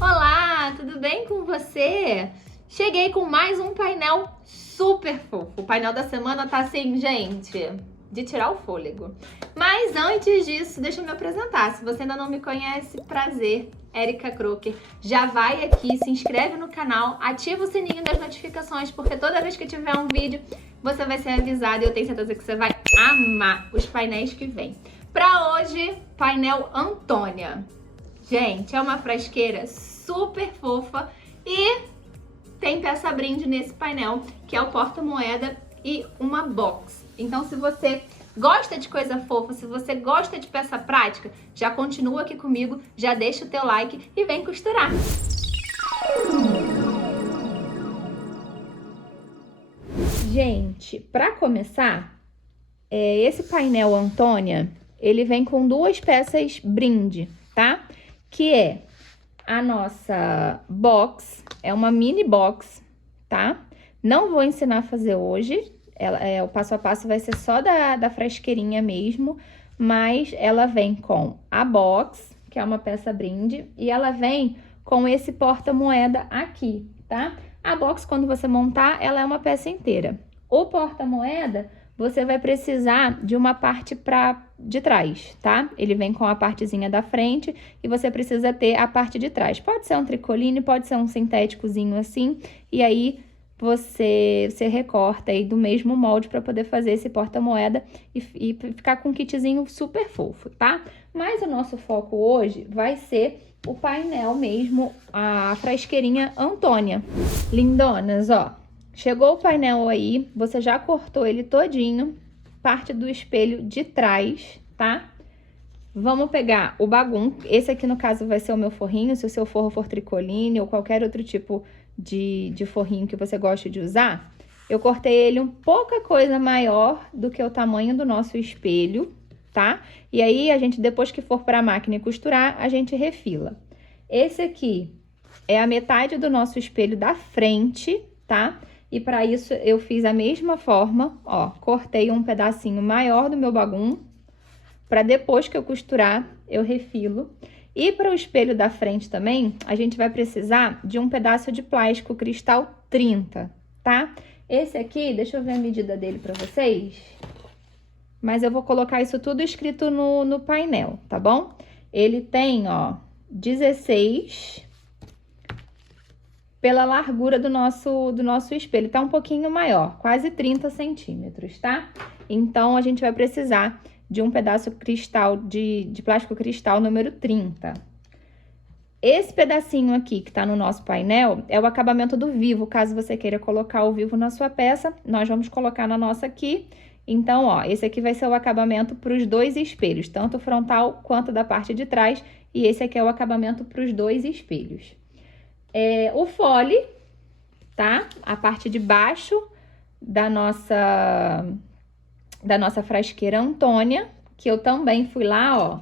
Olá, tudo bem com você? Cheguei com mais um painel super fofo. O painel da semana tá assim, gente, de tirar o fôlego. Mas antes disso, deixa eu me apresentar. Se você ainda não me conhece, prazer, Érica Crocker. Já vai aqui, se inscreve no canal, ativa o sininho das notificações, porque toda vez que tiver um vídeo, você vai ser avisado e eu tenho certeza que você vai amar os painéis que vem. Pra hoje, painel Antônia. Gente, é uma frasqueira super fofa e tem peça brinde nesse painel, que é o porta-moeda e uma box. Então, se você gosta de coisa fofa, se você gosta de peça prática, já continua aqui comigo, já deixa o teu like e vem costurar. Gente, para começar, esse painel Antônia, ele vem com duas peças brinde, tá? Que é a nossa box, é uma mini box, tá? Não vou ensinar a fazer hoje, o passo a passo vai ser só da frasqueirinha mesmo, mas ela vem com a box, que é uma peça brinde, e ela vem com esse porta-moeda aqui, tá? A box, quando você montar, ela é uma peça inteira. O porta-moeda, você vai precisar de uma parte de trás, tá? Ele vem com a partezinha da frente e você precisa ter a parte de trás. Pode ser um tricoline, pode ser um sintéticozinho assim, e aí você recorta aí do mesmo molde para poder fazer esse porta-moeda e ficar com um kitzinho super fofo, tá? Mas o nosso foco hoje vai ser o painel mesmo, a frasqueirinha Antônia. Lindonas, ó. Chegou o painel aí, você já cortou ele todinho, parte do espelho de trás, tá? Vamos pegar o bagum, esse aqui no caso vai ser o meu forrinho, se o seu forro for tricoline ou qualquer outro tipo de forrinho que você goste de usar. Eu cortei ele um pouca coisa maior do que o tamanho do nosso espelho, tá? E aí, a gente, depois que for para a máquina e costurar, a gente refila. Esse aqui é a metade do nosso espelho da frente, tá? E para isso, eu fiz a mesma forma, ó, cortei um pedacinho maior do meu bagum, para depois que eu costurar, eu refilo. E para o espelho da frente também, a gente vai precisar de um pedaço de plástico cristal 30, tá? Esse aqui, deixa eu ver a medida dele para vocês. Mas eu vou colocar isso tudo escrito no painel, tá bom? Ele tem, ó, 16... pela largura do nosso espelho, tá um pouquinho maior, quase 30 centímetros, tá? Então, a gente vai precisar de um pedaço cristal, de plástico cristal número 30. Esse pedacinho aqui que tá no nosso painel é o acabamento do vivo, caso você queira colocar o vivo na sua peça, nós vamos colocar na nossa aqui. Então, ó, esse aqui vai ser o acabamento para os dois espelhos, tanto o frontal quanto da parte de trás, e esse aqui é o acabamento para os dois espelhos. O fole, tá? A parte de baixo da nossa frasqueira Antônia, que eu também fui lá, ó,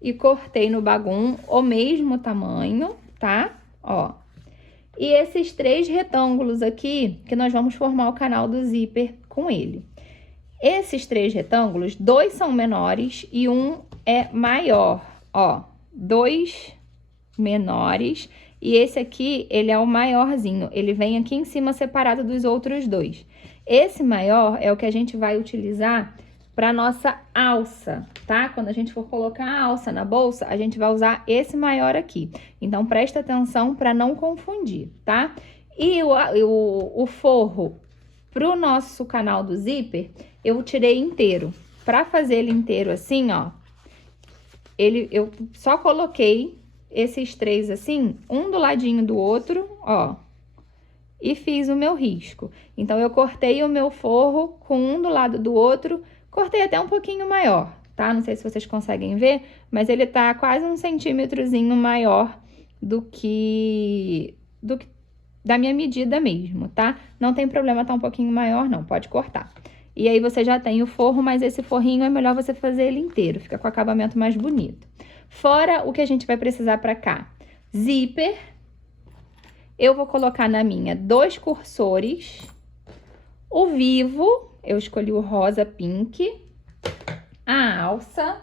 e cortei no bagum o mesmo tamanho, tá? Ó. E esses 3 retângulos aqui, que nós vamos formar o canal do zíper com ele. Esses 3 retângulos, 2 são menores e um é maior, ó. 2 menores. E esse aqui, ele é o maiorzinho, ele vem aqui em cima separado dos outros 2. Esse maior é o que a gente vai utilizar para nossa alça, tá? Quando a gente for colocar a alça na bolsa, a gente vai usar esse maior aqui. Então, presta atenção para não confundir, tá? E o forro pro nosso canal do zíper, eu tirei inteiro. Para fazer ele inteiro assim, ó, eu só coloquei esses 3 assim, um do ladinho do outro, ó, e fiz o meu risco. Então, eu cortei o meu forro com um do lado do outro, cortei até um pouquinho maior, tá? Não sei se vocês conseguem ver, mas ele tá quase 1 centímetrozinho maior do que da minha medida mesmo, tá? Não tem problema tá um pouquinho maior, não, pode cortar. E aí, você já tem o forro, mas esse forrinho é melhor você fazer ele inteiro, fica com o acabamento mais bonito. Fora o que a gente vai precisar para cá. Zíper. Eu vou colocar na minha 2 cursores. O vivo, eu escolhi o rosa pink. A alça.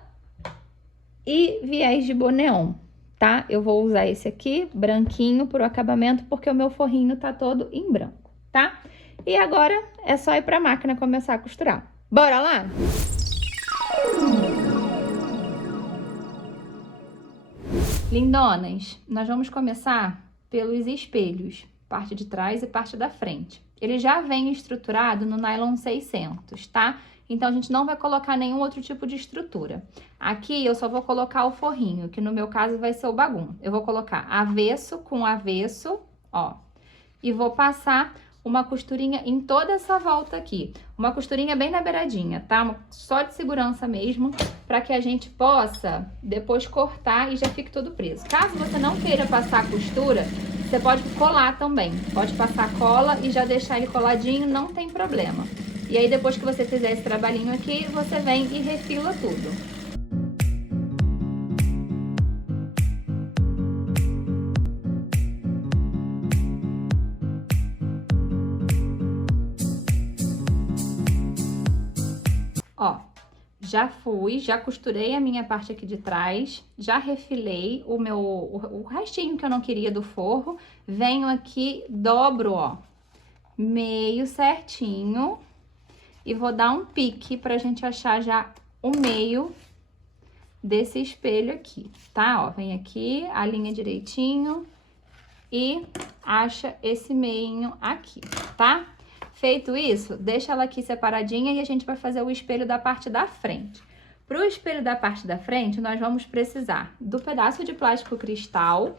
E viés de boneon, tá? Eu vou usar esse aqui, branquinho, pro acabamento, porque o meu forrinho tá todo em branco, tá? E agora é só ir pra máquina começar a costurar. Bora lá? Lindonas, nós vamos começar pelos espelhos, parte de trás e parte da frente. Ele já vem estruturado no nylon 600, tá? Então, a gente não vai colocar nenhum outro tipo de estrutura. Aqui, eu só vou colocar o forrinho, que no meu caso vai ser o bagum. Eu vou colocar avesso com avesso, ó, e vou passar uma costurinha em toda essa volta aqui. Uma costurinha bem na beiradinha, tá? Só de segurança mesmo, para que a gente possa depois cortar e já fique tudo preso. Caso você não queira passar a costura, você pode colar também. Pode passar cola e já deixar ele coladinho, não tem problema. E aí, depois que você fizer esse trabalhinho aqui, você vem e refila tudo. Ó, já costurei a minha parte aqui de trás, já refilei o restinho que eu não queria do forro. Venho aqui, dobro, ó, meio certinho e vou dar um pique pra gente achar já o meio desse espelho aqui, tá? Ó, vem aqui, alinha direitinho e acha esse meinho aqui, tá? Feito isso, deixa ela aqui separadinha e a gente vai fazer o espelho da parte da frente. Para o espelho da parte da frente, nós vamos precisar do pedaço de plástico cristal,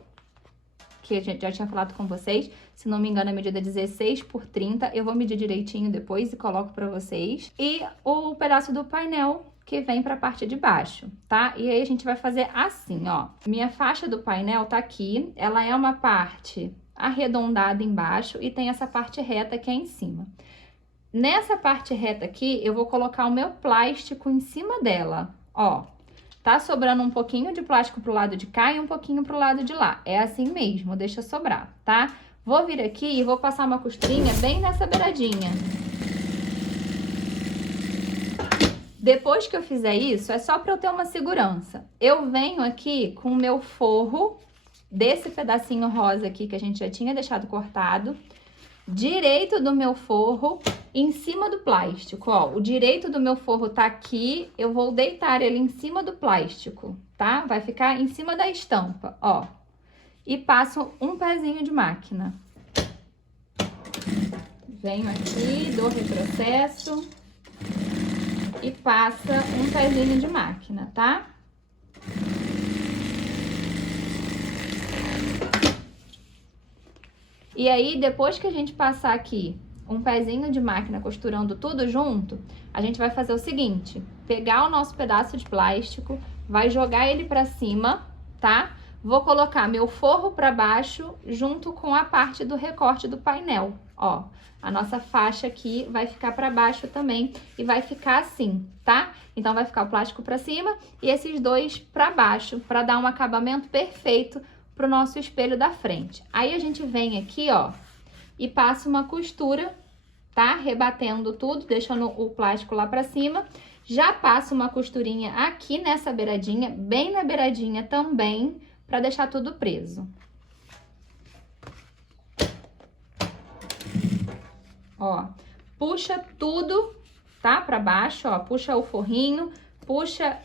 que a gente já tinha falado com vocês, se não me engano a medida é 16 por 30, eu vou medir direitinho depois e coloco para vocês. E o pedaço do painel que vem para a parte de baixo, tá? E aí a gente vai fazer assim, ó. Minha faixa do painel tá aqui, ela é uma parte arredondada embaixo e tem essa parte reta que é em cima. Nessa parte reta aqui, eu vou colocar o meu plástico em cima dela, ó. Tá sobrando um pouquinho de plástico pro lado de cá e um pouquinho pro lado de lá. É assim mesmo, deixa sobrar, tá? Vou vir aqui e vou passar uma costurinha bem nessa beiradinha. Depois que eu fizer isso, é só pra eu ter uma segurança. Eu venho aqui com o meu forro desse pedacinho rosa aqui que a gente já tinha deixado cortado, direito do meu forro em cima do plástico, ó. O direito do meu forro tá aqui, eu vou deitar ele em cima do plástico, tá? Vai ficar em cima da estampa, ó. E passo um pezinho de máquina. Venho aqui, dou retrocesso e passa um pezinho de máquina, tá? E aí, depois que a gente passar aqui um pezinho de máquina costurando tudo junto, a gente vai fazer o seguinte, pegar o nosso pedaço de plástico, vai jogar ele pra cima, tá? Vou colocar meu forro pra baixo junto com a parte do recorte do painel, ó. A nossa faixa aqui vai ficar pra baixo também e vai ficar assim, tá? Então, vai ficar o plástico pra cima e esses dois pra baixo, pra dar um acabamento perfeito pro nosso espelho da frente. Aí, a gente vem aqui, ó, e passa uma costura, tá? Rebatendo tudo, deixando o plástico lá pra cima. Já passo uma costurinha aqui nessa beiradinha, bem na beiradinha também, pra deixar tudo preso. Ó, puxa tudo, tá? Pra baixo, ó, puxa o forrinho, puxa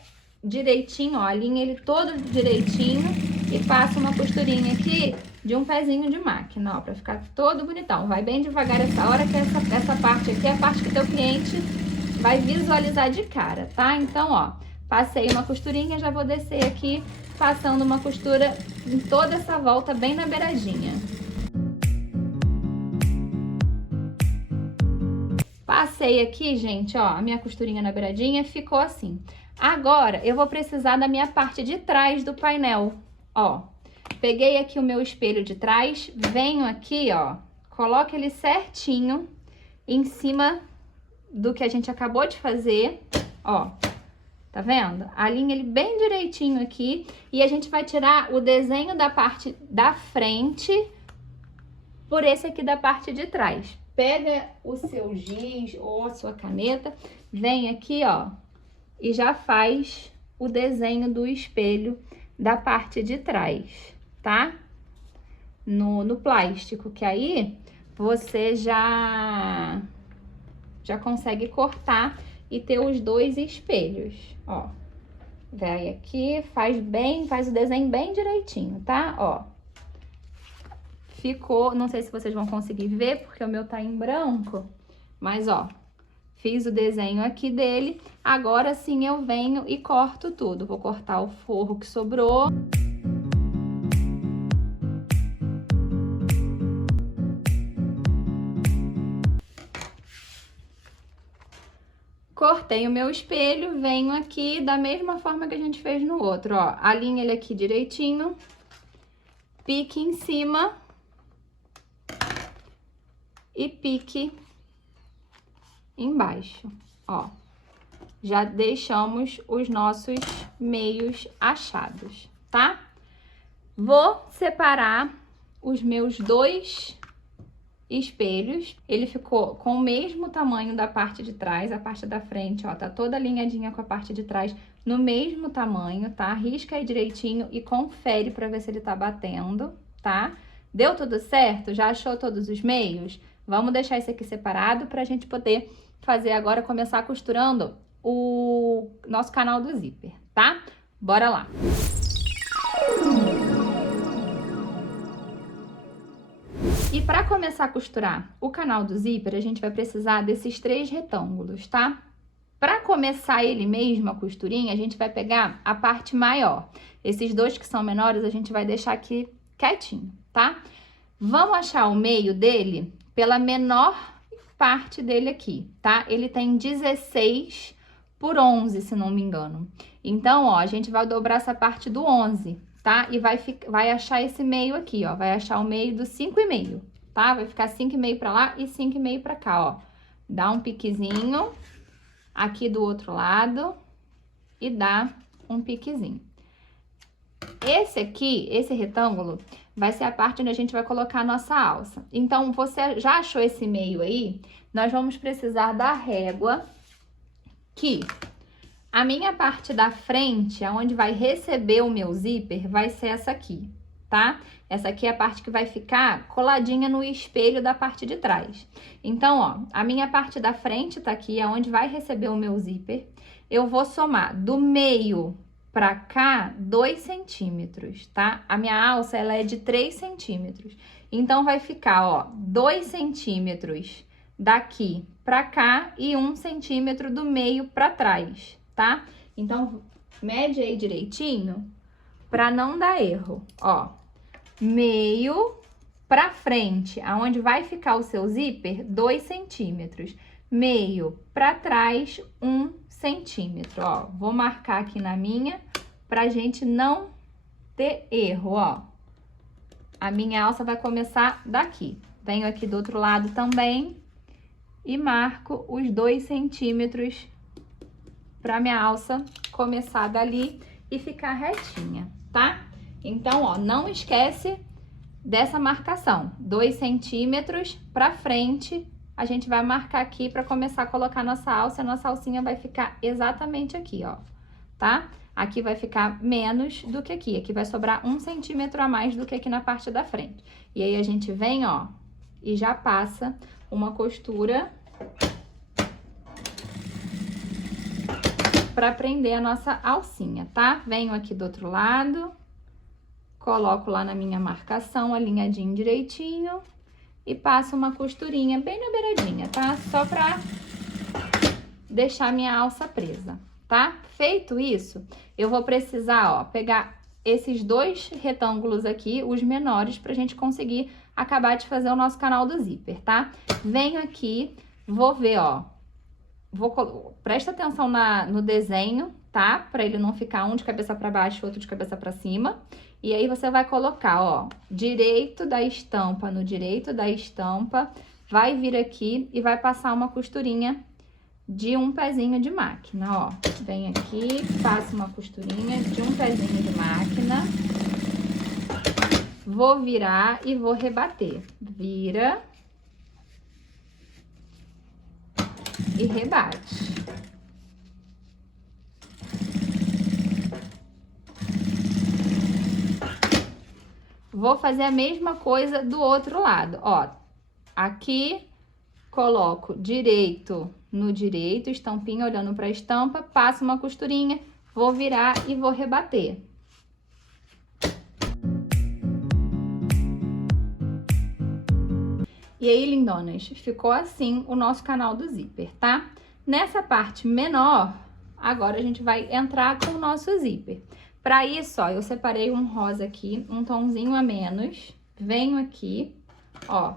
direitinho, ó, alinha ele todo direitinho. E passa uma costurinha aqui de um pezinho de máquina, ó, pra ficar todo bonitão. Vai bem devagar essa hora, que essa parte aqui é a parte que teu cliente vai visualizar de cara, tá? Então, ó, passei uma costurinha, já vou descer aqui, passando uma costura em toda essa volta, bem na beiradinha. Passei aqui, gente, ó, a minha costurinha na beiradinha, ficou assim. Agora, eu vou precisar da minha parte de trás do painel. Ó, peguei aqui o meu espelho de trás, venho aqui, ó, coloco ele certinho em cima do que a gente acabou de fazer, ó, tá vendo? Alinha ele bem direitinho aqui e a gente vai tirar o desenho da parte da frente por esse aqui da parte de trás. Pega o seu giz ou a sua caneta, vem aqui, ó, e já faz o desenho do espelho da parte de trás, tá? No plástico, que aí você já consegue cortar e ter os dois espelhos, ó. Vai aqui, faz o desenho bem direitinho, tá? Ó. Ficou, não sei se vocês vão conseguir ver, porque o meu tá em branco, mas ó, fiz o desenho aqui dele. Agora sim eu venho e corto tudo. Vou cortar o forro que sobrou. Cortei o meu espelho, venho aqui da mesma forma que a gente fez no outro, ó. Alinho ele aqui direitinho, pique em cima e pique embaixo, ó. Já deixamos os nossos meios achados, tá? Vou separar os meus dois espelhos. Ele ficou com o mesmo tamanho da parte de trás, a parte da frente, ó, tá toda alinhadinha com a parte de trás, no mesmo tamanho, tá? Risca aí direitinho e confere pra ver se ele tá batendo, tá? Deu tudo certo? Já achou todos os meios? Vamos deixar esse aqui separado pra gente poder fazer agora, começar costurando o nosso canal do zíper, tá? Bora lá! E para começar a costurar o canal do zíper, a gente vai precisar desses 3 retângulos, tá? Para começar ele mesmo, a costurinha, a gente vai pegar a parte maior. Esses 2 que são menores, a gente vai deixar aqui quietinho, tá? Vamos achar o meio dele pela menor parte dele aqui, tá? Ele tem 16 por 11, se não me engano. Então, ó, a gente vai dobrar essa parte do 11, tá? E vai achar esse meio aqui, ó. Vai achar o meio do 5,5, tá? Vai ficar 5,5 pra lá e 5,5 pra cá, ó. Dá um piquezinho aqui do outro lado e dá um piquezinho. Esse aqui, esse retângulo, vai ser a parte onde a gente vai colocar a nossa alça. Então, você já achou esse meio aí? Nós vamos precisar da régua, que a minha parte da frente, aonde vai receber o meu zíper, vai ser essa aqui, tá? Essa aqui é a parte que vai ficar coladinha no espelho da parte de trás. Então, ó, a minha parte da frente tá aqui, aonde vai receber o meu zíper. Eu vou somar do meio pra cá 2 centímetros, tá? A minha alça, ela é de 3 centímetros. Então, vai ficar, ó, 2 centímetros daqui pra cá e 1 centímetro do meio pra trás, tá? Então, mede aí direitinho pra não dar erro, ó. Meio pra frente, aonde vai ficar o seu zíper, 2 centímetros. Meio pra trás, 1 centímetro, ó. Vou marcar aqui na minha pra gente não ter erro, ó. A minha alça vai começar daqui. Venho aqui do outro lado também e marco os 2 centímetros pra minha alça começar dali e ficar retinha, tá? Então, ó, não esquece dessa marcação. 2 centímetros pra frente, a gente vai marcar aqui pra começar a colocar nossa alça. A nossa alcinha vai ficar exatamente aqui, ó, tá? Aqui vai ficar menos do que aqui. Aqui vai sobrar 1 centímetro a mais do que aqui na parte da frente. E aí, a gente vem, ó, e já passa uma costura pra prender a nossa alcinha, tá? Venho aqui do outro lado, coloco lá na minha marcação, alinhadinho direitinho, e passo uma costurinha bem na beiradinha, tá? Só pra deixar minha alça presa, tá? Feito isso, eu vou precisar, ó, pegar esses 2 retângulos aqui, os menores, pra gente conseguir acabar de fazer o nosso canal do zíper, tá? Venho aqui, vou ver, ó, presta atenção no desenho, tá? Pra ele não ficar um de cabeça pra baixo, outro de cabeça pra cima. E aí, você vai colocar, ó, direito da estampa no direito da estampa, vai vir aqui e vai passar uma costurinha de um pezinho de máquina, ó. Vem aqui, passa uma costurinha de um pezinho de máquina. Vou virar e vou rebater. Vira e rebate. Vou fazer a mesma coisa do outro lado, ó. Aqui, coloco direito no direito, estampinha olhando para a estampa, passo uma costurinha, vou virar e vou rebater. E aí, lindonas, ficou assim o nosso canal do zíper, tá? Nessa parte menor, agora a gente vai entrar com o nosso zíper. Para isso, ó, eu separei um rosa aqui, um tomzinho a menos. Venho aqui, ó,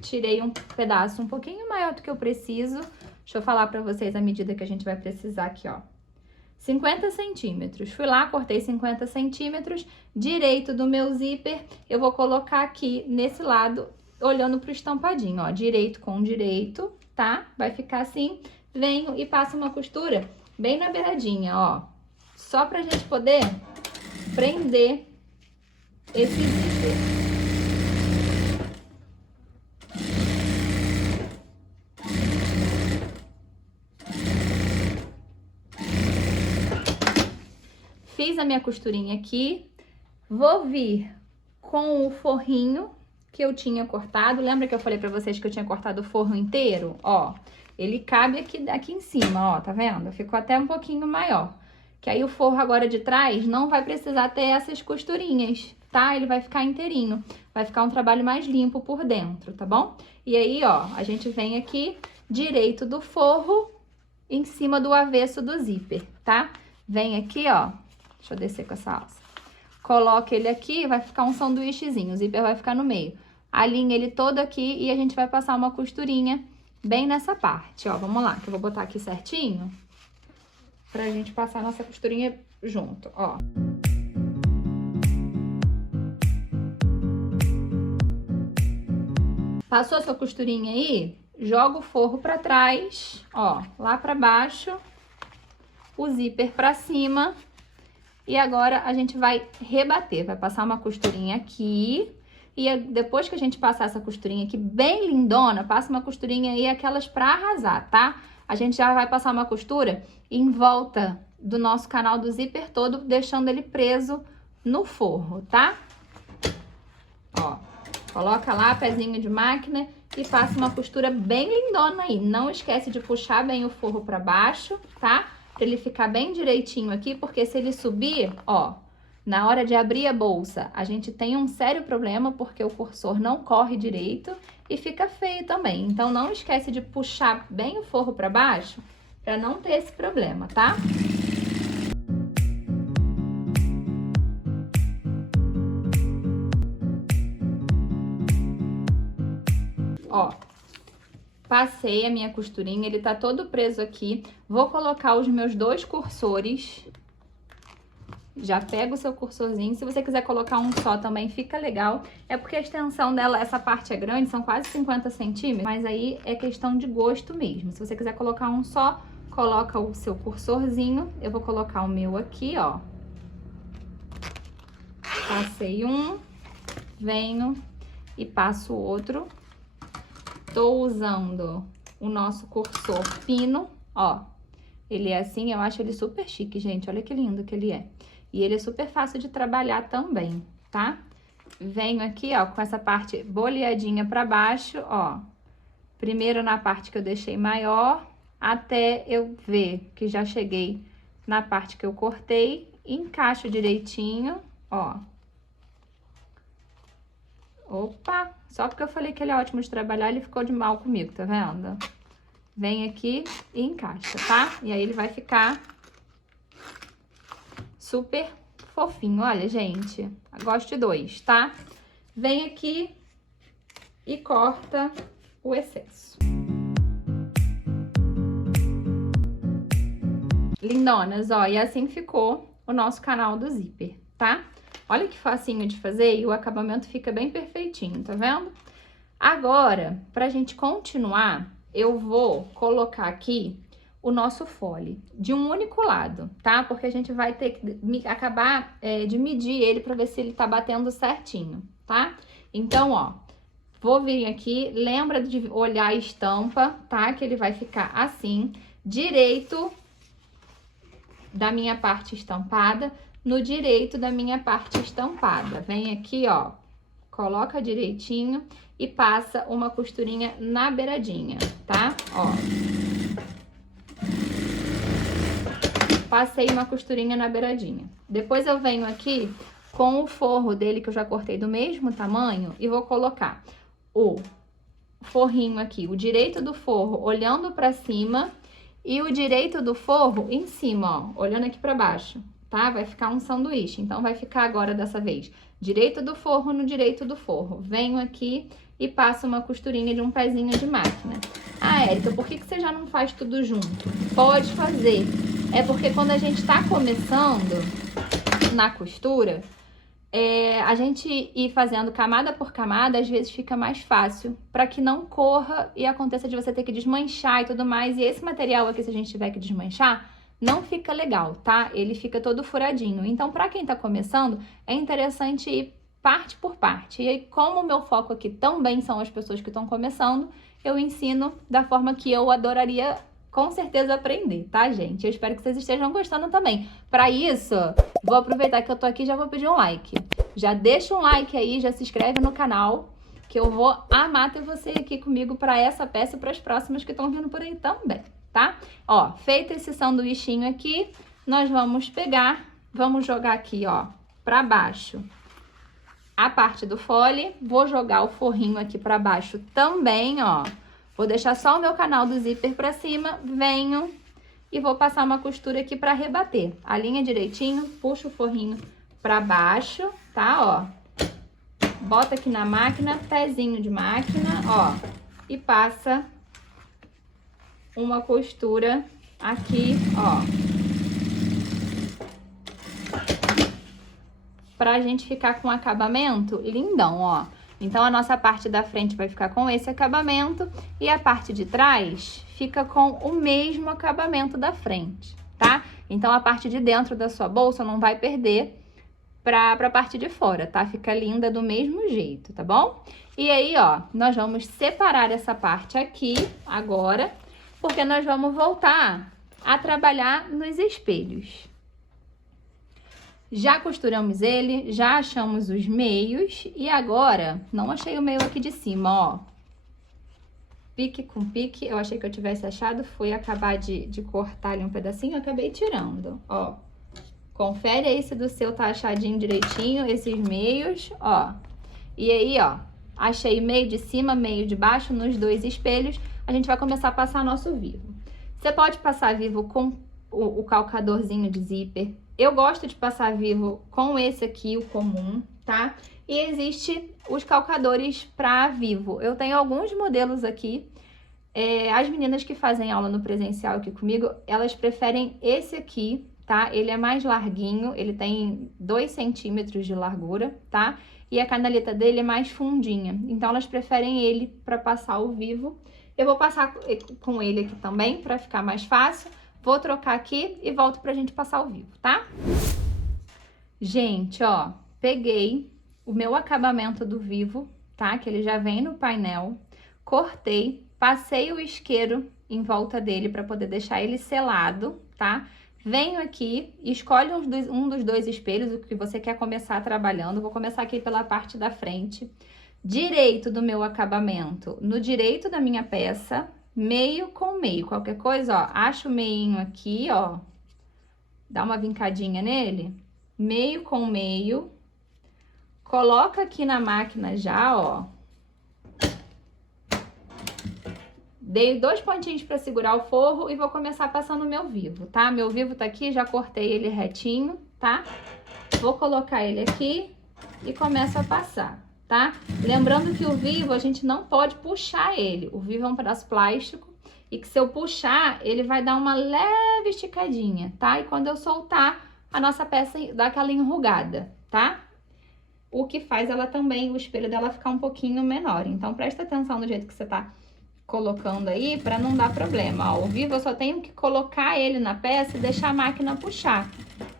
tirei um pedaço um pouquinho maior do que eu preciso. Deixa eu falar pra vocês a medida que a gente vai precisar aqui, ó. 50 centímetros. Fui lá, cortei 50 centímetros. Direito do meu zíper, eu vou colocar aqui nesse lado, olhando pro estampadinho, ó. Direito com direito, tá? Vai ficar assim. Venho e passo uma costura bem na beiradinha, ó. Só pra gente poder prender esse zíper. Fiz a minha costurinha aqui, vou vir com o forrinho que eu tinha cortado. Lembra que eu falei pra vocês que eu tinha cortado o forro inteiro? Ó, ele cabe aqui em cima, ó, tá vendo? Ficou até um pouquinho maior. Que aí o forro agora de trás não vai precisar ter essas costurinhas, tá? Ele vai ficar inteirinho, vai ficar um trabalho mais limpo por dentro, tá bom? E aí, ó, a gente vem aqui direito do forro em cima do avesso do zíper, tá? Vem aqui, ó. Deixa eu descer com essa alça. Coloca ele aqui, vai ficar um sanduíchezinho, o zíper vai ficar no meio. Alinha ele todo aqui e a gente vai passar uma costurinha bem nessa parte, ó. Vamos lá, que eu vou botar aqui certinho pra gente passar a nossa costurinha junto, ó. Passou a sua costurinha aí? Joga o forro pra trás, ó, lá pra baixo, o zíper pra cima. E agora a gente vai rebater, vai passar uma costurinha aqui. E depois que a gente passar essa costurinha aqui bem lindona, passa uma costurinha aí, aquelas pra arrasar, tá? A gente já vai passar uma costura em volta do nosso canal do zíper todo, deixando ele preso no forro, tá? Ó, coloca lá, pezinho de máquina e passa uma costura bem lindona aí. Não esquece de puxar bem o forro pra baixo, tá? Pra ele ficar bem direitinho aqui, porque se ele subir, ó, na hora de abrir a bolsa, a gente tem um sério problema, porque o cursor não corre direito e fica feio também. Então, não esquece de puxar bem o forro pra baixo, pra não ter esse problema, tá? Ó, passei a minha costurinha, ele tá todo preso aqui. Vou colocar os meus dois cursores. Já pega o seu cursorzinho. Se você quiser colocar um só também, fica legal. É porque a extensão dela, essa parte é grande, são quase 50 centímetros. Mas aí é questão de gosto mesmo. Se você quiser colocar um só, coloca o seu cursorzinho. Eu vou colocar o meu aqui, ó. Passei um, venho e passo o outro. Tô usando o nosso cursor fino, ó. Ele é assim, eu acho ele super chique, gente. Olha que lindo que ele é. E ele é super fácil de trabalhar também, tá? Venho aqui, ó, com essa parte boleadinha pra baixo, ó. Primeiro na parte que eu deixei maior, até eu ver que já cheguei na parte que eu cortei. Encaixo direitinho, ó. Opa! Só porque eu falei que ele é ótimo de trabalhar, ele ficou de mal comigo, tá vendo? Vem aqui e encaixa, tá? E aí ele vai ficar super fofinho. Olha, gente, gosto de dois, tá? Vem aqui e corta o excesso. Lindonas, ó, e assim ficou o nosso canal do zíper, tá? Olha que facinho de fazer e o acabamento fica bem perfeitinho, tá vendo? Agora, pra gente continuar, eu vou colocar aqui o nosso fole de um único lado, tá? Porque a gente vai ter que acabar de medir ele pra ver se ele tá batendo certinho, tá? Então, ó, vou vir aqui, lembra de olhar a estampa, tá? Que ele vai ficar assim, direito da minha parte estampada. no direito da minha parte estampada. Vem aqui, ó, coloca direitinho e passa uma costurinha na beiradinha, tá? Ó. Passei uma costurinha na beiradinha. Depois eu venho aqui com o forro dele, que eu já cortei do mesmo tamanho, e vou colocar o forrinho aqui, o direito do forro olhando pra cima e o direito do forro em cima, ó, olhando aqui pra baixo, tá? Vai ficar um sanduíche. Então, vai ficar agora, dessa vez, direito do forro no direito do forro. Venho aqui e passo uma costurinha de um pezinho de máquina. Ah, Érica, por que você já não faz tudo junto? Pode fazer. É porque quando a gente tá começando na costura, a gente ir fazendo camada por camada, às vezes fica mais fácil, para que não corra e aconteça de você ter que desmanchar e tudo mais. E esse material aqui, se a gente tiver que desmanchar, não fica legal, tá? Ele fica todo furadinho. Então, para quem tá começando, é interessante ir parte por parte. E aí, como o meu foco aqui também são as pessoas que estão começando, eu ensino da forma que eu adoraria com certeza aprender, tá, gente? Eu espero que vocês estejam gostando também. Para isso, vou aproveitar que eu tô aqui e já vou pedir um like. Já deixa um like aí, já se inscreve no canal, que eu vou amar ter você aqui comigo para essa peça e para as próximas que estão vindo por aí também, tá? Ó, feito esse sanduichinho aqui, nós vamos pegar, vamos jogar aqui, ó, para baixo a parte do fole, vou jogar o forrinho aqui para baixo também, ó. Vou deixar só o meu canal do zíper pra cima, venho e vou passar uma costura aqui pra rebater. Alinha direitinho, puxa o forrinho pra baixo, tá, ó. Bota aqui na máquina, pezinho de máquina, ó. E passa uma costura aqui, ó. Pra gente ficar com um acabamento lindão, ó. Então, a nossa parte da frente vai ficar com esse acabamento e a parte de trás fica com o mesmo acabamento da frente, tá? Então, a parte de dentro da sua bolsa não vai perder pra parte de fora, tá? Fica linda do mesmo jeito, tá bom? E aí, ó, nós vamos separar essa parte aqui agora, porque nós vamos voltar a trabalhar nos espelhos. Já costuramos ele, já achamos os meios e agora, não achei o meio aqui de cima, ó. Pique com pique, eu achei que eu tivesse achado, fui acabar de cortar ali um pedacinho, eu acabei tirando, ó. Confere aí se do seu tá achadinho direitinho, esses meios, ó. E aí, ó, achei meio de cima, meio de baixo nos dois espelhos, a gente vai começar a passar nosso vivo. Você pode passar vivo com o calcadorzinho de zíper. Eu gosto de passar vivo com esse aqui, o comum, tá? E existe os calcadores para vivo. Eu tenho alguns modelos aqui. As meninas que fazem aula no presencial aqui comigo, elas preferem esse aqui, tá? Ele é mais larguinho, ele tem 2 centímetros de largura, tá? E a canaleta dele é mais fundinha. Então, elas preferem ele para passar o vivo. Eu vou passar com ele aqui também, para ficar mais fácil. Vou trocar aqui e volto pra gente passar ao vivo, tá? Gente, ó, peguei o meu acabamento do vivo, tá? Que ele já vem no painel. Cortei, passei o isqueiro em volta dele pra poder deixar ele selado, tá? Venho aqui, escolhe um dos dois espelhos, o que você quer começar trabalhando. Vou começar aqui pela parte da frente. Direito do meu acabamento, no direito da minha peça, meio com meio. Qualquer coisa, ó, acha o meinho aqui, ó, dá uma vincadinha nele, meio com meio, coloca aqui na máquina já, ó. Dei 2 pontinhos para segurar o forro e vou começar passando o meu vivo, tá? Meu vivo tá aqui, já cortei ele retinho, tá? Vou colocar ele aqui e começo a passar, tá? Lembrando que o vivo a gente não pode puxar ele. O vivo é um pedaço plástico e que se eu puxar, ele vai dar uma leve esticadinha, tá? E quando eu soltar, a nossa peça dá aquela enrugada, tá? O que faz ela também, o espelho dela ficar um pouquinho menor. Então, presta atenção no jeito que você tá colocando aí para não dar problema. Ó, o vivo eu só tenho que colocar ele na peça e deixar a máquina puxar.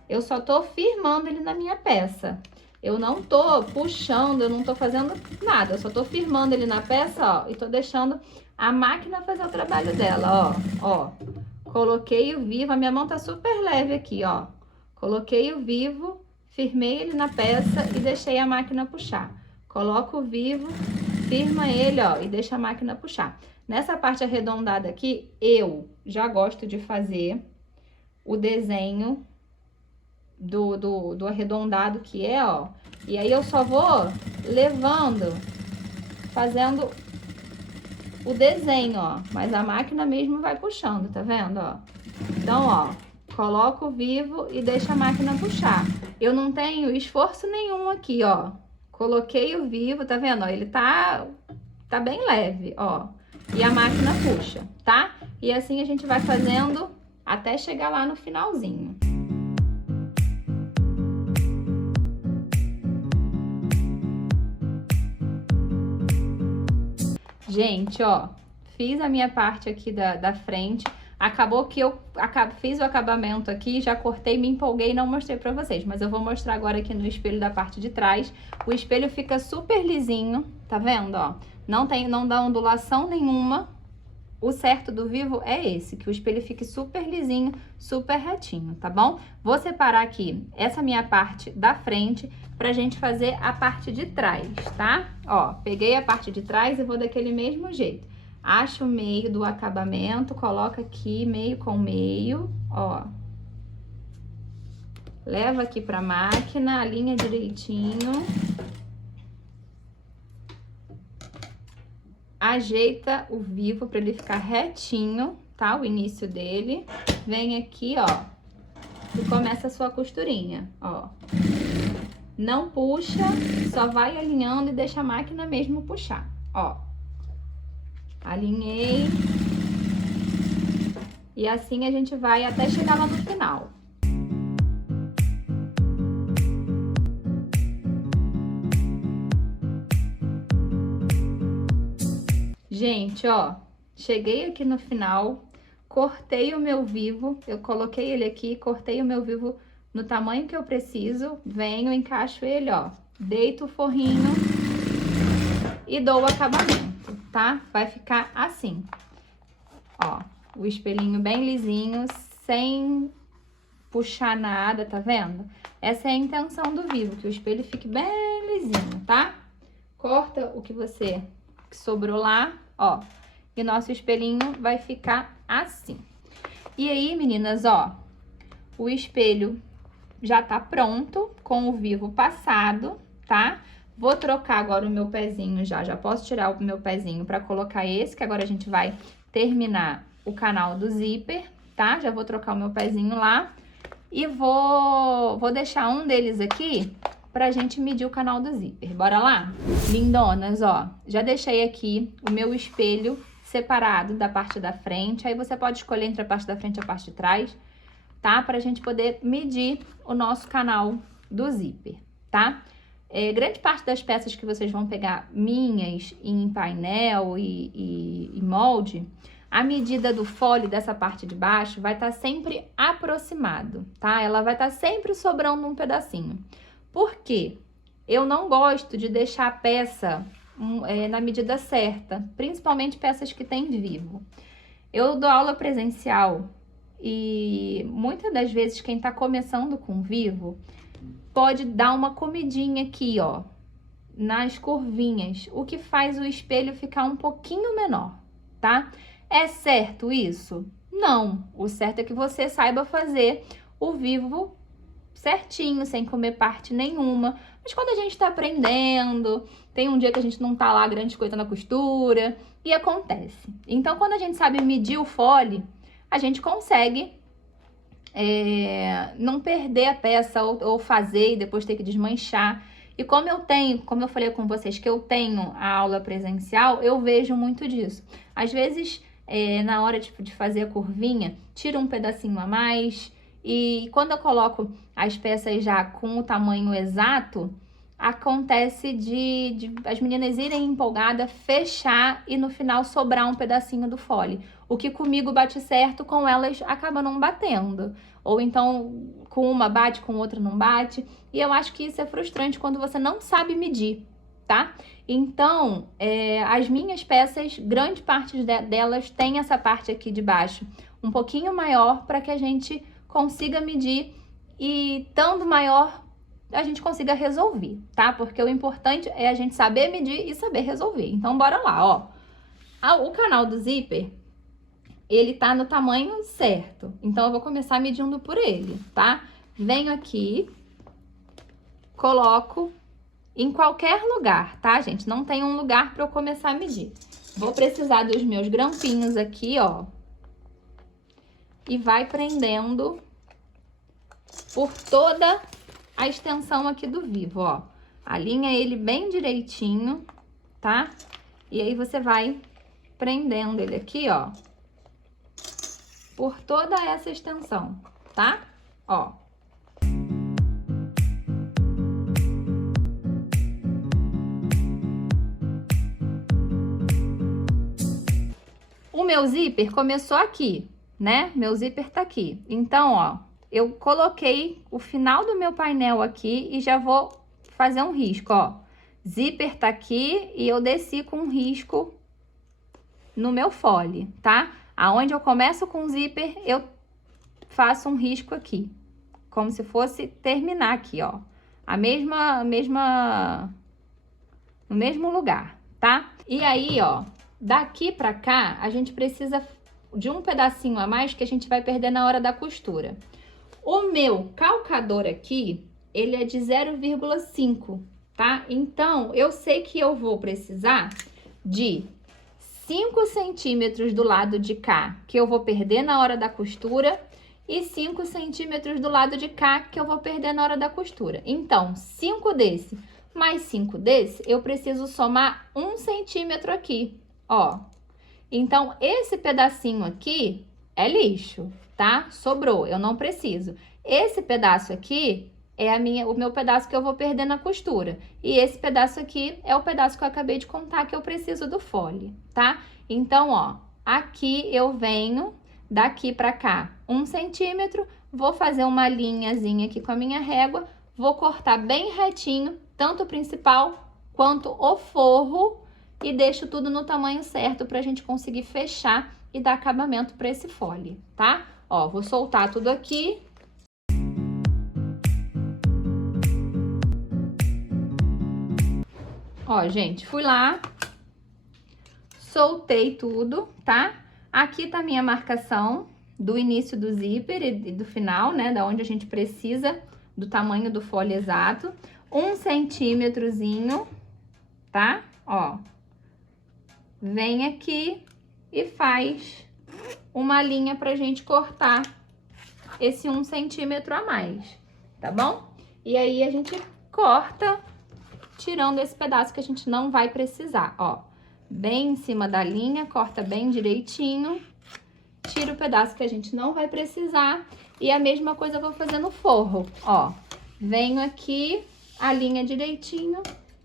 Eu só tô firmando ele na minha peça. Eu não tô puxando, eu não tô fazendo nada. Eu só tô firmando ele na peça, ó, e tô deixando a máquina fazer o trabalho dela, ó. Ó, coloquei o vivo, a minha mão tá super leve aqui, ó. Coloquei o vivo, firmei ele na peça e deixei a máquina puxar. Coloco o vivo, firma ele, ó, e deixa a máquina puxar. Nessa parte arredondada aqui, eu já gosto de fazer o desenho do arredondado que é, ó. E aí eu só vou levando, fazendo o desenho, ó. Mas a máquina mesmo vai puxando, tá vendo, ó? Então, ó, coloco o vivo e deixo a máquina puxar. Eu não tenho esforço nenhum aqui, ó. Coloquei o vivo, tá vendo, ó? Ele tá bem leve, ó. E a máquina puxa, tá? E assim a gente vai fazendo até chegar lá no finalzinho. Gente, ó, fiz a minha parte aqui da frente. Acabou que eu fiz o acabamento aqui, já cortei, me empolguei e não mostrei pra vocês. Mas eu vou mostrar agora aqui no espelho da parte de trás. O espelho fica super lisinho, tá vendo, ó? Não dá ondulação nenhuma. O certo do vivo é esse, que o espelho fique super lisinho, super retinho, tá bom? Vou separar aqui essa minha parte da frente pra gente fazer a parte de trás, tá? Ó, peguei a parte de trás e vou daquele mesmo jeito. Acho o meio do acabamento, coloca aqui meio com meio, ó. Leva aqui pra máquina, alinha direitinho. Ajeita o vivo para ele ficar retinho, tá? O início dele. Vem aqui, ó, e começa a sua costurinha, ó. Não puxa, só vai alinhando e deixa a máquina mesmo puxar, ó. Alinhei. E assim a gente vai até chegar lá no final. Gente, ó, cheguei aqui no final, cortei o meu vivo, eu coloquei ele aqui, cortei o meu vivo no tamanho que eu preciso, venho, encaixo ele, ó, deito o forrinho e dou o acabamento, tá? Vai ficar assim, ó, o espelhinho bem lisinho, sem puxar nada, tá vendo? Essa é a intenção do vivo, que o espelho fique bem lisinho, tá? Corta o que sobrou lá, ó, e nosso espelhinho vai ficar assim. E aí, meninas, ó, o espelho já tá pronto, com o vivo passado, tá? Vou trocar agora o meu pezinho já posso tirar o meu pezinho pra colocar esse, que agora a gente vai terminar o canal do zíper, tá? Já vou trocar o meu pezinho lá e vou deixar um deles aqui pra gente medir o canal do zíper. Bora lá? Lindonas, ó, já deixei aqui o meu espelho separado da parte da frente. Aí você pode escolher entre a parte da frente e a parte de trás, tá? Pra gente poder medir o nosso canal do zíper, tá? Grande parte das peças que vocês vão pegar minhas em painel e molde, a medida do fole dessa parte de baixo vai estar sempre aproximado, tá? Ela vai estar sempre sobrando um pedacinho. Por quê? Eu não gosto de deixar a peça na medida certa, principalmente peças que tem vivo. Eu dou aula presencial e muitas das vezes quem tá começando com vivo pode dar uma comidinha aqui, ó, nas curvinhas, o que faz o espelho ficar um pouquinho menor, tá? É certo isso? Não. O certo é que você saiba fazer o vivo certinho, sem comer parte nenhuma. Mas quando a gente tá aprendendo, tem um dia que a gente não tá lá grande coisa na costura, e acontece. Então, quando a gente sabe medir o fole, a gente consegue não perder a peça ou fazer e depois ter que desmanchar. E como eu falei com vocês, que eu tenho a aula presencial, eu vejo muito disso. Às vezes, na hora de fazer a curvinha, tira um pedacinho a mais. E quando eu coloco as peças já com o tamanho exato, acontece de as meninas irem empolgadas, fechar e no final sobrar um pedacinho do fole. O que comigo bate certo, com elas acaba não batendo. Ou então, com uma bate, com outra não bate. E eu acho que isso é frustrante quando você não sabe medir, tá? Então, as minhas peças, grande parte delas tem essa parte aqui de baixo um pouquinho maior para que a gente consiga medir e estando maior, a gente consiga resolver, tá? Porque o importante é a gente saber medir e saber resolver. Então, bora lá, ó. O canal do zíper, ele tá no tamanho certo. Então, eu vou começar medindo por ele, tá? Venho aqui, coloco em qualquer lugar, tá, gente? Não tem um lugar para eu começar a medir. Vou precisar dos meus grampinhos aqui, ó. E vai prendendo por toda a extensão aqui do vivo, ó. Alinha ele bem direitinho, tá? E aí você vai prendendo ele aqui, ó. Por toda essa extensão, tá? Ó. O meu zíper começou aqui, né? Meu zíper tá aqui. Então, ó, eu coloquei o final do meu painel aqui e já vou fazer um risco, ó. Zíper tá aqui e eu desci com um risco no meu fole, tá? Aonde eu começo com o zíper, eu faço um risco aqui, como se fosse terminar aqui, ó. No mesmo lugar, tá? E aí, ó, daqui pra cá, a gente precisa de um pedacinho a mais que a gente vai perder na hora da costura. O meu calcador aqui, ele é de 0,5, tá? Então, eu sei que eu vou precisar de 5 centímetros do lado de cá, que eu vou perder na hora da costura, e 5 centímetros do lado de cá, que eu vou perder na hora da costura. Então, 5 desse mais 5 desse, eu preciso somar 1 centímetro aqui, ó. Então, esse pedacinho aqui é lixo, tá? Sobrou, eu não preciso. Esse pedaço aqui é o meu pedaço que eu vou perder na costura. E esse pedaço aqui é o pedaço que eu acabei de contar que eu preciso do fole, tá? Então, ó, aqui eu venho daqui pra cá 1 centímetro, vou fazer uma linhazinha aqui com a minha régua, vou cortar bem retinho, tanto o principal quanto o forro, e deixo tudo no tamanho certo pra gente conseguir fechar e dar acabamento pra esse fole, tá? Ó, vou soltar tudo aqui. Ó, gente, fui lá, soltei tudo, tá? Aqui tá a minha marcação do início do zíper e do final, né? Da onde a gente precisa do tamanho do fole exato. 1 centímetrozinho, tá? Ó. Vem aqui e faz uma linha pra gente cortar esse 1 centímetro a mais, tá bom? E aí a gente corta, tirando esse pedaço que a gente não vai precisar, ó. Bem em cima da linha, corta bem direitinho, tira o pedaço que a gente não vai precisar. E a mesma coisa eu vou fazer no forro, ó. Venho aqui, alinha direitinho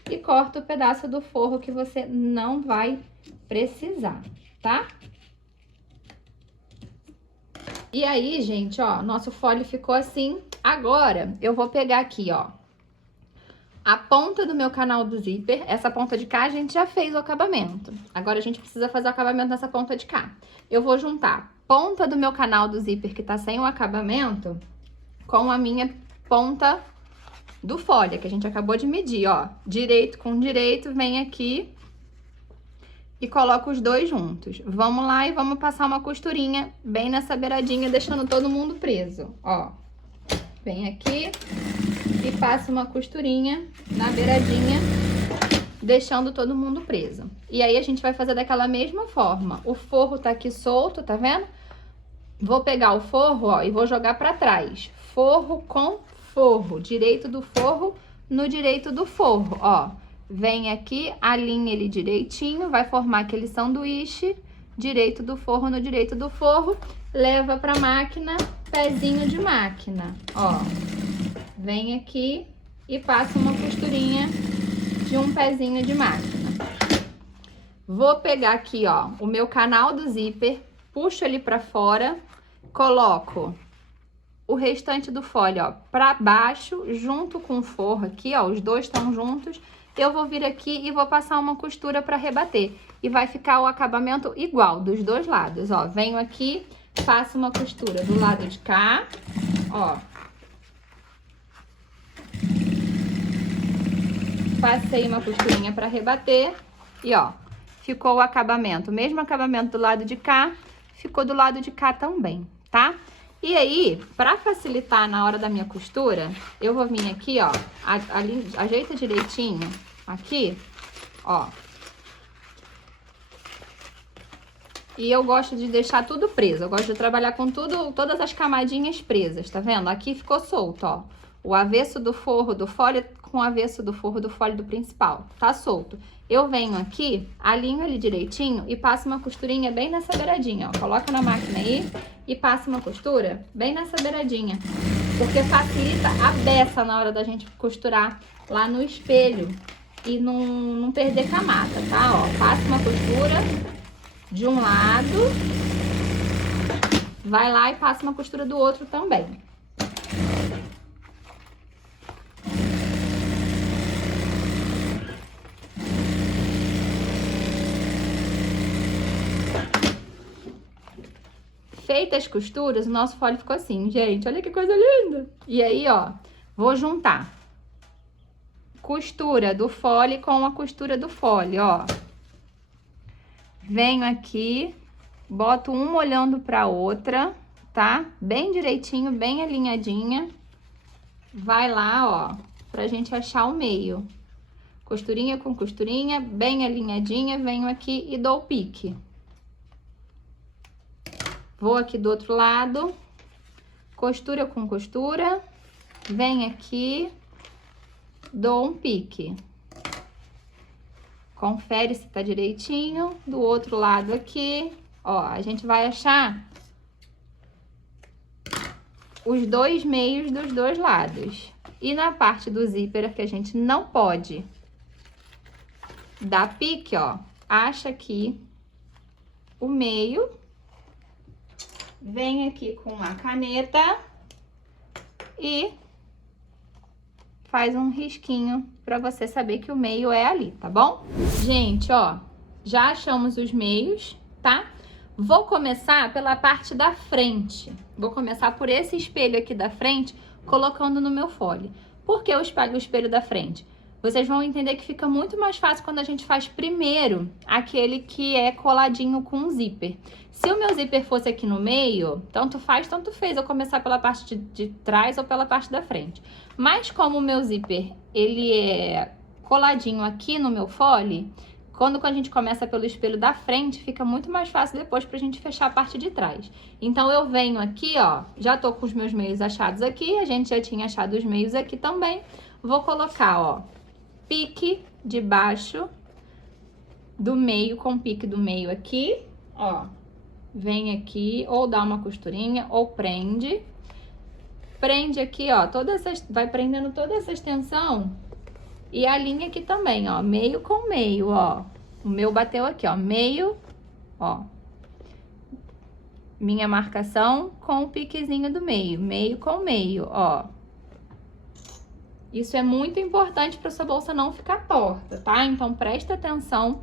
e corto o pedaço do forro que você não vai precisar, tá? E aí, gente, ó, nosso fole ficou assim. Agora, eu vou pegar aqui, ó, a ponta do meu canal do zíper. Essa ponta de cá a gente já fez o acabamento. Agora a gente precisa fazer o acabamento nessa ponta de cá. Eu vou juntar a ponta do meu canal do zíper que tá sem o acabamento com a minha ponta do fole, que a gente acabou de medir, ó. Direito com direito, vem aqui e coloco os dois juntos. Vamos lá e vamos passar uma costurinha bem nessa beiradinha, deixando todo mundo preso, ó. Vem aqui e passa uma costurinha na beiradinha, deixando todo mundo preso. E aí a gente vai fazer daquela mesma forma. O forro tá aqui solto, tá vendo? Vou pegar o forro, ó, e vou jogar pra trás. Forro com forro, direito do forro no direito do forro, ó. Vem aqui, alinha ele direitinho, vai formar aquele sanduíche, direito do forro no direito do forro, leva pra máquina, pezinho de máquina, ó. Vem aqui e passa uma costurinha de um pezinho de máquina. Vou pegar aqui, ó, o meu canal do zíper, puxo ele pra fora, coloco o restante do fole, ó, pra baixo, junto com o forro aqui, ó, os dois estão juntos. Eu vou vir aqui e vou passar uma costura pra rebater. E vai ficar o acabamento igual, dos dois lados, ó. Venho aqui, faço uma costura do lado de cá, ó. Passei uma costurinha pra rebater e, ó, ficou o acabamento. O mesmo acabamento do lado de cá, ficou do lado de cá também, tá? E aí, pra facilitar na hora da minha costura, eu vou vir aqui, ó, ajeita direitinho aqui, ó. E eu gosto de deixar tudo preso, eu gosto de trabalhar com tudo, todas as camadinhas presas, tá vendo? Aqui ficou solto, ó. O avesso do forro do fole com o avesso do forro do fole do principal, tá solto. Eu venho aqui, alinho ele direitinho e passo uma costurinha bem nessa beiradinha, ó. Coloca na máquina aí e passa uma costura bem nessa beiradinha. Porque facilita a beça na hora da gente costurar lá no espelho e não perder camada, tá? Ó, passa uma costura de um lado, vai lá e passa uma costura do outro também. Feitas as costuras, o nosso fole ficou assim, gente, olha que coisa linda! E aí, ó, vou juntar costura do fole com a costura do fole, ó. Venho aqui, boto uma olhando pra outra, tá? Bem direitinho, bem alinhadinha. Vai lá, ó, pra gente achar o meio. Costurinha com costurinha, bem alinhadinha, venho aqui e dou o pique. Vou aqui do outro lado, costura com costura, venho aqui, dou um pique. Confere se tá direitinho. Do outro lado aqui, ó, a gente vai achar os dois meios dos dois lados. E na parte do zíper que a gente não pode dar pique, ó, acha aqui o meio, vem aqui com a caneta e faz um risquinho pra você saber que o meio é ali, tá bom? Gente, ó, já achamos os meios, tá? Vou começar pela parte da frente. Vou começar por esse espelho aqui da frente, colocando no meu fole. Por que o espelho da frente? Vocês vão entender que fica muito mais fácil quando a gente faz primeiro aquele que é coladinho com o zíper. Se o meu zíper fosse aqui no meio, tanto faz, tanto fez eu começar pela parte de trás ou pela parte da frente. Mas como o meu zíper, ele é coladinho aqui no meu fole, quando a gente começa pelo espelho da frente, fica muito mais fácil depois pra gente fechar a parte de trás. Então, eu venho aqui, ó, já tô com os meus meios achados aqui, a gente já tinha achado os meios aqui também. Vou colocar, ó, pique de baixo do meio com pique do meio aqui, ó. Vem aqui, ou dá uma costurinha, ou prende. Prende aqui, ó, vai prendendo toda essa extensão e alinha aqui também, ó, meio com meio, ó. O meu bateu aqui, ó, meio, ó. Minha marcação com o piquezinho do meio, meio com meio, ó. Isso é muito importante para sua bolsa não ficar torta, tá? Então, presta atenção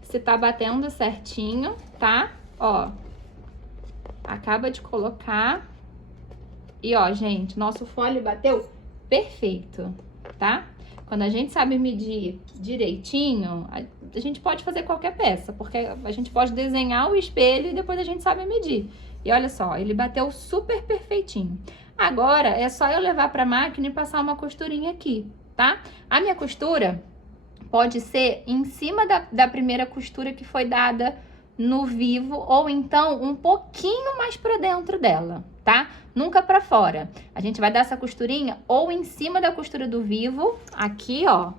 se tá batendo certinho, tá? Ó, acaba de colocar. E, ó, gente, nosso fole bateu perfeito, tá? Quando a gente sabe medir direitinho, a gente pode fazer qualquer peça, porque a gente pode desenhar o espelho e depois a gente sabe medir. E olha só, ele bateu super perfeitinho. Agora, é só eu levar pra máquina e passar uma costurinha aqui, tá? A minha costura pode ser em cima da primeira costura que foi dada no vivo, ou então um pouquinho mais pra dentro dela, tá? Nunca pra fora. A gente vai dar essa costurinha ou em cima da costura do vivo, aqui, ó,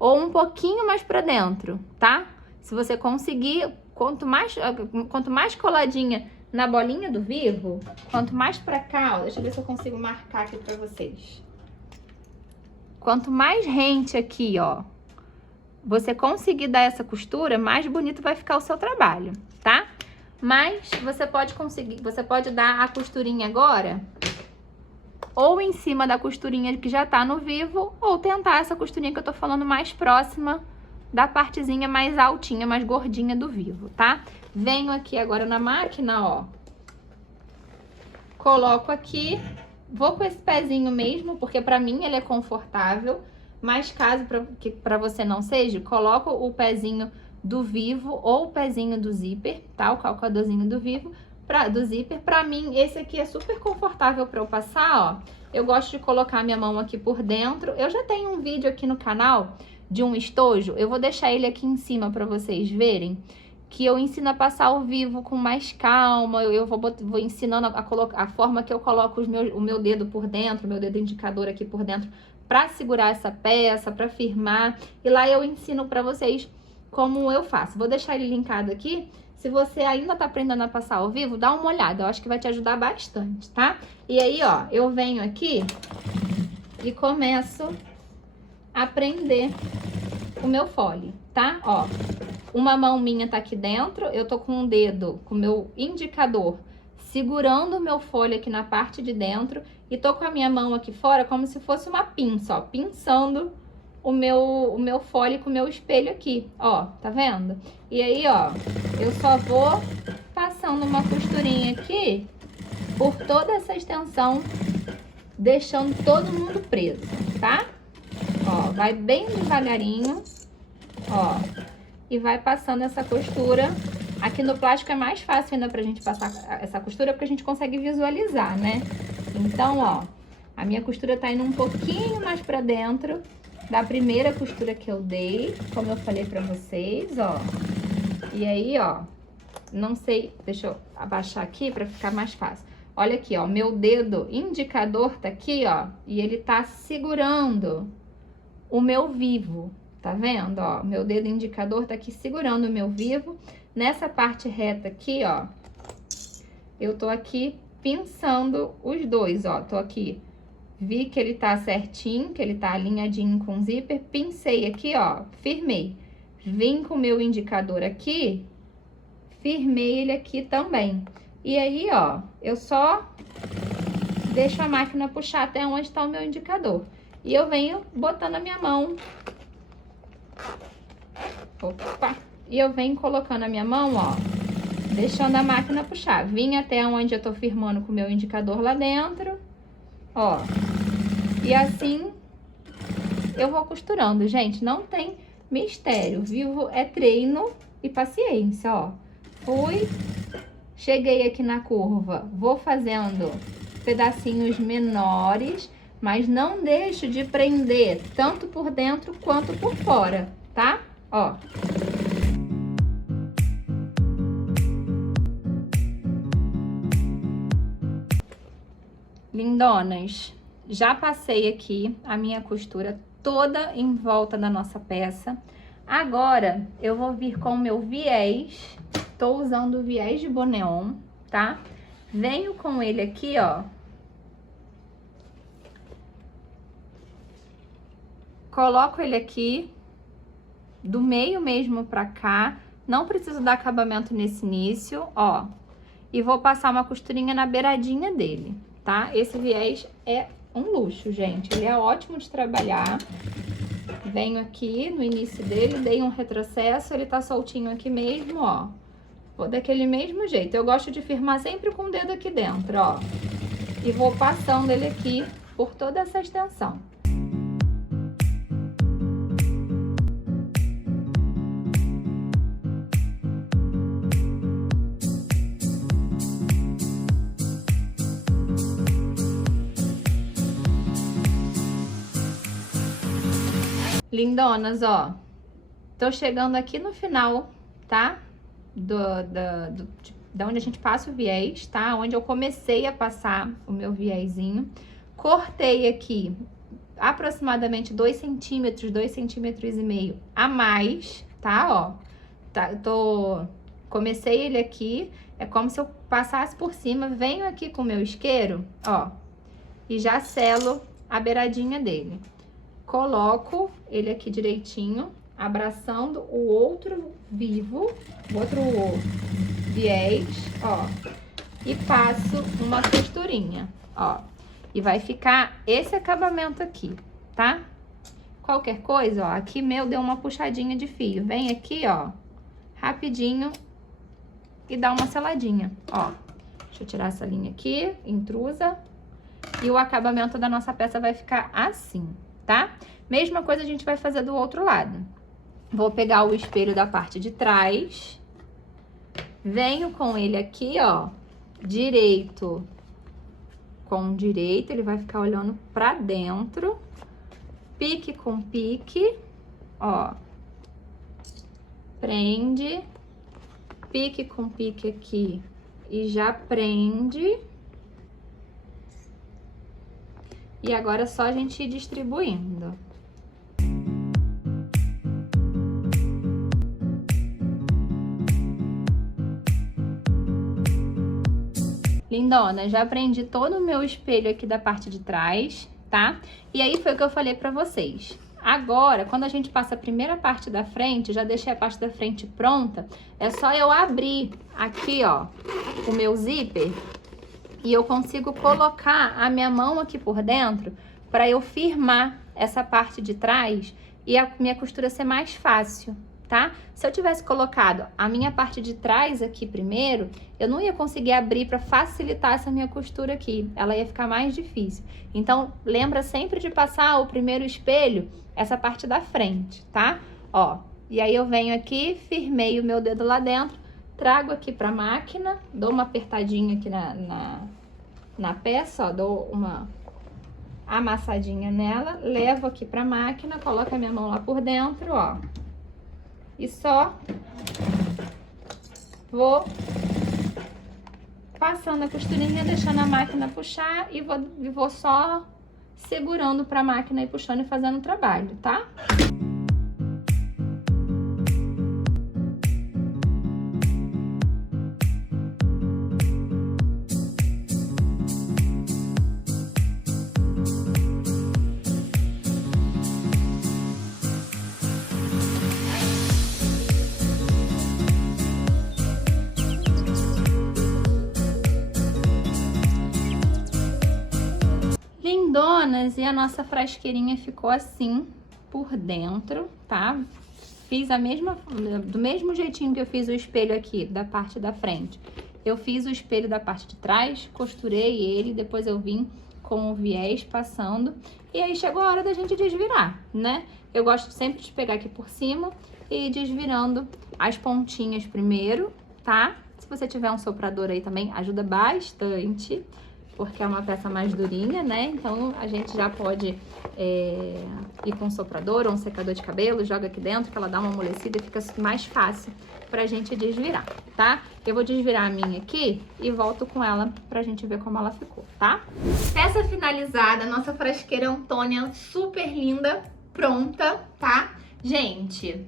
ou um pouquinho mais pra dentro, tá? Se você conseguir, quanto mais coladinha na bolinha do vivo, quanto mais pra cá, ó, deixa eu ver se eu consigo marcar aqui pra vocês. Quanto mais rente aqui, ó, você conseguir dar essa costura, mais bonito vai ficar o seu trabalho, tá? Mas você pode dar a costurinha agora, ou em cima da costurinha que já tá no vivo, ou tentar essa costurinha que eu tô falando mais próxima da partezinha mais altinha, mais gordinha do vivo, tá? Venho aqui agora na máquina, ó, coloco aqui, vou com esse pezinho mesmo, porque pra mim ele é confortável, Mas caso pra você não seja, coloca o pezinho do Vivo ou o pezinho do zíper, tá? O calcadorzinho do Vivo, do zíper. Pra mim, esse aqui é super confortável pra eu passar, ó. Eu gosto de colocar minha mão aqui por dentro. Eu já tenho um vídeo aqui no canal de um estojo. Eu vou deixar ele aqui em cima pra vocês verem. Que eu ensino a passar ao vivo com mais calma. Eu vou ensinando a colocar a forma que eu coloco o meu dedo por dentro, o meu dedo indicador aqui por dentro, pra segurar essa peça, pra firmar. E lá eu ensino pra vocês como eu faço. Vou deixar ele linkado aqui. Se você ainda tá aprendendo a passar ao vivo, dá uma olhada. Eu acho que vai te ajudar bastante, tá? E aí, ó, eu venho aqui e começo a prender o meu fole, tá? Ó, uma mão minha tá aqui dentro, eu tô com um dedo, com o meu indicador, segurando o meu fole aqui na parte de dentro e tô com a minha mão aqui fora como se fosse uma pinça, ó, pinçando o meu fole com o meu espelho aqui, ó, tá vendo? E aí, ó, eu só vou passando uma costurinha aqui por toda essa extensão, deixando todo mundo preso, tá? Ó, vai bem devagarinho, ó, e vai passando essa costura. Aqui no plástico é mais fácil ainda pra gente passar essa costura, porque a gente consegue visualizar, né? Então, ó, a minha costura tá indo um pouquinho mais pra dentro da primeira costura que eu dei, como eu falei pra vocês, ó. E aí, ó, não sei, deixa eu abaixar aqui pra ficar mais fácil. Olha aqui, ó, meu dedo indicador tá aqui, ó, e ele tá segurando o meu vivo, tá vendo, ó? Meu dedo indicador tá aqui segurando o meu vivo. Nessa parte reta aqui, ó, eu tô aqui pinçando os dois, ó, tô aqui. Vi que ele tá certinho, que ele tá alinhadinho com o zíper, pincei aqui, ó, firmei. Vim com o meu indicador aqui, firmei ele aqui também. E aí, ó, eu só deixo a máquina puxar até onde tá o meu indicador. E eu venho botando a minha mão. Opa! E eu venho colocando a minha mão, ó, deixando a máquina puxar. Vim até onde eu tô firmando com o meu indicador lá dentro, ó. E assim eu vou costurando, gente, não tem mistério. Vivo é treino e paciência, ó. Fui, cheguei aqui na curva, vou fazendo pedacinhos menores, mas não deixo de prender tanto por dentro quanto por fora, tá? Ó. Lindonas, já passei aqui a minha costura toda em volta da nossa peça. Agora, eu vou vir com o meu viés. Tô usando o viés de Boneon, tá? Venho com ele aqui, ó. Coloco ele aqui, do meio mesmo pra cá. Não preciso dar acabamento nesse início, ó. E vou passar uma costurinha na beiradinha dele, tá? Esse viés é um luxo, gente. Ele é ótimo de trabalhar. Venho aqui no início dele, dei um retrocesso, ele tá soltinho aqui mesmo, ó. Vou daquele mesmo jeito. Eu gosto de firmar sempre com o dedo aqui dentro, ó. E vou passando ele aqui por toda essa extensão. Lindonas, ó, tô chegando aqui no final, tá? Da onde a gente passa o viés, tá? Onde eu comecei a passar o meu viésinho. Cortei aqui aproximadamente 2 centímetros, 2,5 centímetros a mais, tá? Ó, tá, comecei ele aqui, é como se eu passasse por cima, venho aqui com o meu isqueiro, ó, e já selo a beiradinha dele. Coloco ele aqui direitinho, abraçando o outro vivo, o outro viés, ó, e passo uma costurinha, ó. E vai ficar esse acabamento aqui, tá? Qualquer coisa, ó, aqui meu deu uma puxadinha de fio. Vem aqui, ó, rapidinho e dá uma seladinha, ó. Deixa eu tirar essa linha aqui, intrusa. E o acabamento da nossa peça vai ficar assim, tá? Mesma coisa a gente vai fazer do outro lado. Vou pegar o espelho da parte de trás, venho com ele aqui, ó, direito com direito, ele vai ficar olhando pra dentro, pique com pique, ó, prende, pique com pique aqui e já prende. E agora é só a gente ir distribuindo. Lindona, já prendi todo o meu espelho aqui da parte de trás, tá? E aí foi o que eu falei pra vocês. Agora, quando a gente passa a primeira parte da frente, já deixei a parte da frente pronta, é só eu abrir aqui, ó, o meu zíper e eu consigo colocar a minha mão aqui por dentro para eu firmar essa parte de trás e a minha costura ser mais fácil, tá? Se eu tivesse colocado a minha parte de trás aqui primeiro, eu não ia conseguir abrir para facilitar essa minha costura aqui, ela ia ficar mais difícil. Então, lembra sempre de passar o primeiro espelho, essa parte da frente, tá? Ó, e aí eu venho aqui, firmei o meu dedo lá dentro, trago aqui pra máquina, dou uma apertadinha aqui na peça, ó, dou uma amassadinha nela, levo aqui pra máquina, coloco a minha mão lá por dentro, ó. E só vou passando a costurinha, deixando a máquina puxar e vou só segurando pra máquina e puxando e fazendo o trabalho, tá? Lindonas, e a nossa frasqueirinha ficou assim por dentro, tá? Fiz do mesmo jeitinho que eu fiz o espelho aqui da parte da frente. Eu fiz o espelho da parte de trás, costurei ele, depois eu vim com o viés passando. E aí chegou a hora da gente desvirar, né? Eu gosto sempre de pegar aqui por cima e ir desvirando as pontinhas primeiro, tá? Se você tiver um soprador aí também, ajuda bastante, porque é uma peça mais durinha, né? Então, a gente já pode ir com um soprador ou um secador de cabelo, joga aqui dentro, que ela dá uma amolecida e fica mais fácil pra gente desvirar, tá? Eu vou desvirar a minha aqui e volto com ela pra gente ver como ela ficou, tá? Peça finalizada, nossa frasqueira Antônia, super linda, pronta, tá? Gente,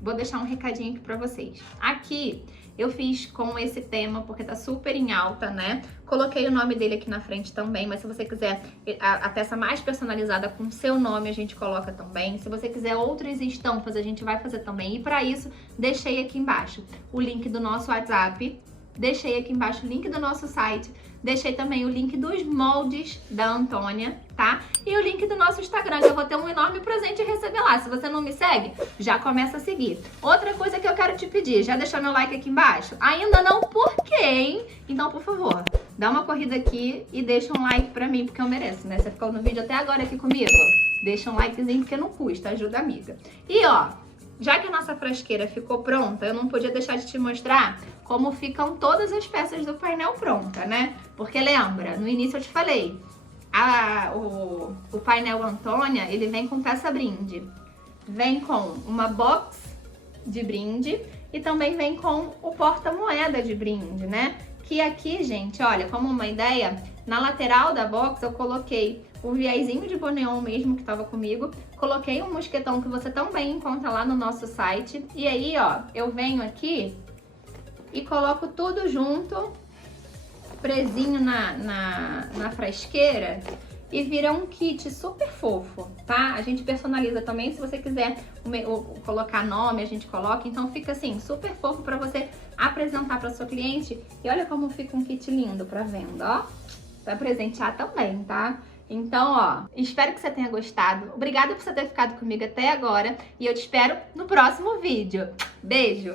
vou deixar um recadinho aqui pra vocês. Aqui eu fiz com esse tema, porque tá super em alta, né? Coloquei o nome dele aqui na frente também, mas se você quiser a peça mais personalizada com o seu nome, a gente coloca também. Se você quiser outras estampas, a gente vai fazer também. E pra isso, deixei aqui embaixo o link do nosso WhatsApp, deixei aqui embaixo o link do nosso site, deixei também o link dos moldes da Antônia, tá? E o link do nosso Instagram, que eu vou ter um enorme presente a receber lá. Se você não me segue, já começa a seguir. Outra coisa que eu quero te pedir, já deixou meu like aqui embaixo? Ainda não? Por quê, hein? Então, por favor, dá uma corrida aqui e deixa um like pra mim, porque eu mereço, né? Você ficou no vídeo até agora aqui comigo? Deixa um likezinho, porque não custa, ajuda a amiga. E ó, já que a nossa frasqueira ficou pronta, eu não podia deixar de te mostrar como ficam todas as peças do painel pronta, né? Porque lembra, no início eu te falei, o painel Antônia, ele vem com peça brinde. Vem com uma box de brinde e também vem com o porta-moeda de brinde, né? Que aqui, gente, olha, como uma ideia, na lateral da box eu coloquei o viésinho de boneon mesmo que tava comigo, coloquei um mosquetão que você também encontra lá no nosso site, e aí, ó, eu venho aqui e coloco tudo junto, presinho na frasqueira, e vira um kit super fofo, tá? A gente personaliza também, se você quiser colocar nome, a gente coloca, então fica assim, super fofo pra você apresentar pra sua cliente, e olha como fica um kit lindo pra venda, ó, pra presentear também, tá? Então, ó, espero que você tenha gostado, obrigada por você ter ficado comigo até agora, e eu te espero no próximo vídeo. Beijo!